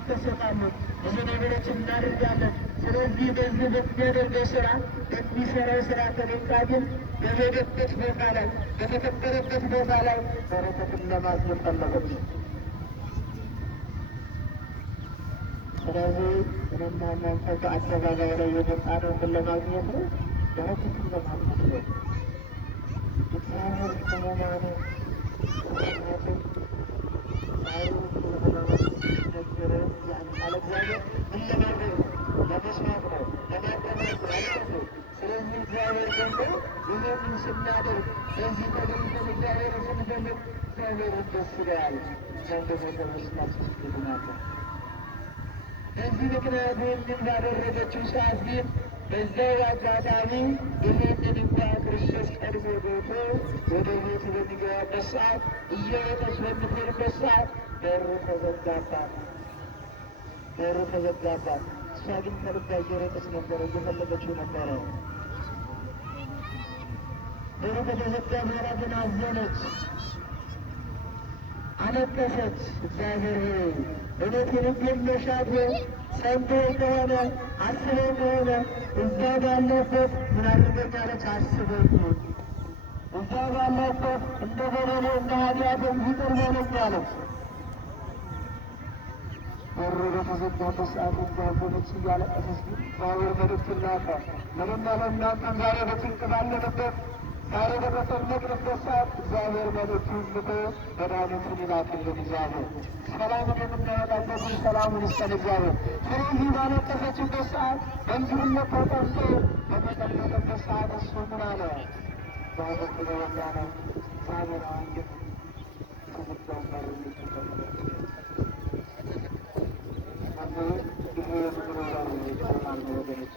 ይከሰታሉ። ብዙ ነገሮች እናደርጋለን። ስለዚህ በዚህ በሚያደርገው ስራ በሚሰራው ስራ ተነሳ ግን በሄደበት ቦታ ላይ በተከበረበት ቦታ ላይ በረከትን ለማግኘት ፈለገች። ስለዚህ እኔና እናንተ በአደባባይ ላይ የመጣነው ምን ለማግኘት ነው? በረከትን ለማግኘት ነው። እግዚአብሔር ከመማኑ ምክንያቱም ዛሬ ነገረ ያን ቃለ እግዚአብሔር ምን ለማድረግ ነው? ለመስማት ነው፣ ለማዳመጥ ነው። ስለዚህ እግዚአብሔር ደግሞ ይህንን ስናደርግ በዚህ ተገኝተን እግዚአብሔር ስንፈልግ እግዚአብሔርን ደስ ይለዋል። እኛም ደግሞ ከበሽታችን እንድናለን። በዚህ ምክንያት ይህንን ባደረገችው ሰዓት ግን በዚያው አጋጣሚ ይህንን እንኳ ክርስቶስ ቀድሞ ገብቶ ወደ ቤት በሚገባበት ሰዓት እየወጣች በምትሄድበት ሰዓት በሩ ተዘጋባት። እሷ ግን ከልባ እየሮጠች ነበረ፣ እየፈለገችው ነበረ። በሩ ከተዘጋ በኋላ ግን አዘነች፣ አለቀሰች። እግዚአብሔር ሆይ እውነት ልቤን መሻት ሰምቶ ከሆነ አስበው ከሆነ እዛ ባለበት ምን አድርገኛለች? አስበኝ እዛ ባለበት እንደ በደሌ እንደ ኃጢአቴም ይቅር በለኝ አለች። በሩ በተዘጋበት ሰዓት እያዘነች እያለቀሰች እግዚአብሔር መልእክት ላከ። ምንም ለእናንተም ዛሬ በጭንቅ ባለንበት ዛሬ በተጨነቅንበት ሰዓት እግዚአብሔር መልእክቱን ልኮ መድኃኒቱን ይላክልን። እግዚአብሔር ሰላምን የምናወጣበትን ሰላሙን ይስጠን እግዚአብሔር። ስለዚህ ባለቀሰችበት ሰዓት በእንዲሁነት ተጠምቶ በተቀመጠበት ሰዓት እሱ ምን አለ? እግዚአብሔር ስለወዳ ነው። እግዚአብሔር አንግት ተዘጋውን በር ይሄ የምድር ወገኖች